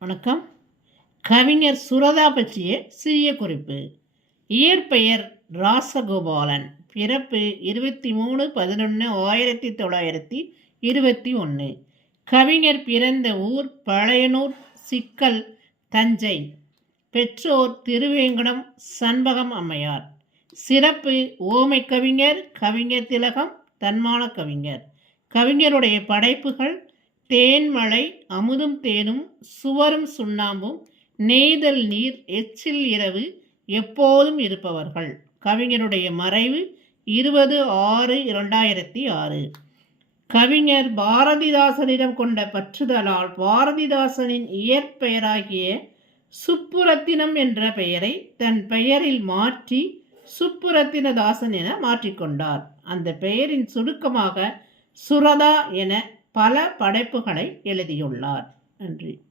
வணக்கம். கவிஞர் சுரதா பற்றிய சிறிய குறிப்பு. இயற்பெயர் ராசகோபாலன். பிறப்பு இருபத்தி மூணு பதினொன்று ஆயிரத்தி தொள்ளாயிரத்தி இருபத்தி ஒன்று கவிஞர் பிறந்த ஊர் பழையனூர் சிக்கல் தஞ்சை. பெற்றோர் திருவேங்கடம் சண்பகம் அம்மையார். சிறப்பு ஓமை கவிஞர் கவிஞர் திலகம் தன்மான கவிஞர். கவிஞருடைய படைப்புகள் தேன்மழை அமுதும் தேனும் சுவரும் சுண்ணாம்பும் நெய்தல் நீர் எச்சில் இரவு எப்போதும் இருப்பவர்கள். கவிஞருடைய மறைவு இருபது ஆறு இரண்டாயிரத்தி ஆறு. கவிஞர் பாரதிதாசனிடம் கொண்ட பற்றுதலால் பாரதிதாசனின் இயற்பெயராகிய சுப்புரத்தினம் என்ற பெயரை தன் பெயரில் மாற்றி சுப்புரத்தினதாசன் என மாற்றிக்கொண்டார். அந்த பெயரின் சுருக்கமாக சுரதா என பல படைப்புகளை எழுதியுள்ளார். நன்றி.